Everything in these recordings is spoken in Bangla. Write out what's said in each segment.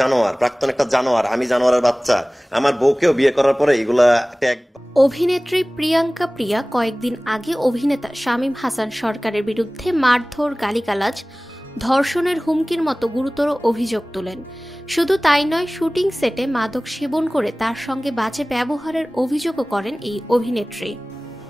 জানোয়ার, প্রাক্তন একটা জানোয়ার, আমি জানোয়ারের বাচ্চা, আমার বউকেও বিয়ে করার পরে এগুলা ট্যাগ। অভিনেত্রী প্রিয়াঙ্কা প্রিয়া কয়েকদিন আগে অভিনেতা শামীম হাসান সরকারের বিরুদ্ধে মারধর, গালিগালাজ, ধর্ষণের হুমকির মতো গুরুতর অভিযোগ তোলেন। শুধু তাই নয়, শুটিং সেটে মাদক সেবন করে তার সঙ্গে বাজে ব্যবহারের অভিযোগও করেন এই অভিনেত্রী।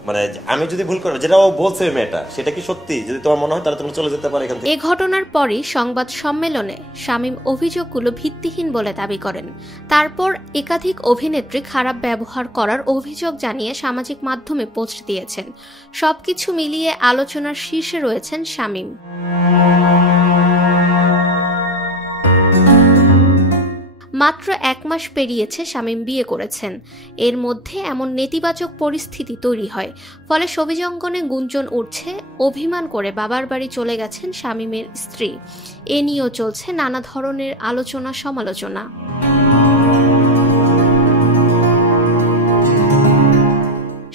মানে আমি যদি ভুল করি, যেটা ও বলছে মেয়েটা, সেটা কি সত্যি? যদি তোমার মনে হয় তাহলে তুমি চলে যেতে পারো এখান থেকে। এ ঘটনার পরই সংবাদ সম্মেলনে শামীম অভিযোগগুলো ভিত্তিহীন বলে দাবি করেন। তারপর একাধিক অভিনেত্রী খারাপ ব্যবহার করার অভিযোগ জানিয়ে সামাজিক মাধ্যমে পোস্ট দিয়েছেন। সবকিছু মিলিয়ে আলোচনার শীর্ষে রয়েছেন শামীম। মাত্র 1 মাস পেরিয়েছে শামীম বিয়ে করেছেন। এর মধ্যে এমন নেতিবাচক পরিস্থিতি তৈরি হয়, ফলে শোবিজ অঙ্গনে গুঞ্জন উঠছে অভিমান করে বাবার বাড়ি চলে গেছেন শামীমের স্ত্রী। এ নিয়েও চলছে নানা ধরনের আলোচনা সমালোচনা।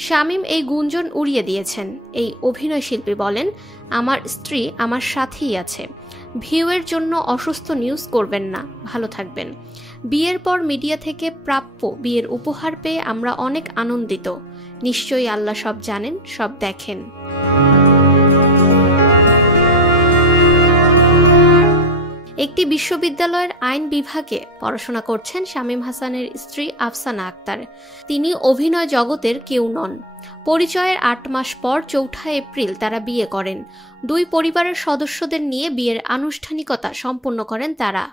শামীম এই গুঞ্জন উড়িয়ে দিয়েছেন। এই অভিনয় শিল্পী বলেন, আমার স্ত্রী আমার সাথেই আছে, ভিউয়ের জন্য অসুস্থ নিউজ করবেন না, ভালো থাকবেন। বিয়ের পর মিডিয়া থেকে প্রাপ্য বিয়ের উপহার পেয়ে আমরা অনেক আনন্দিত। নিশ্চয়ই আল্লাহ সব জানেন, সব দেখেন। একটি বিশ্ববিদ্যালয়ের আইন বিভাগে পড়াশোনা করছেন শামীম হাসানের স্ত্রী আফসানা আক্তার। তিনি অভিনয় জগতের কেউ নন। পরিচয়ের 8 মাস পর 4 এপ্রিল তারা বিয়ে করেন। 2 পরিবারের সদস্যদের নিয়ে বিয়ের আনুষ্ঠানিকতা সম্পন্ন করেন তারা।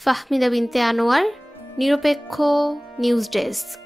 ফাহমিদা বিনতে আনোয়ার, নিরপেক্ষ নিউজ ডেস্ক।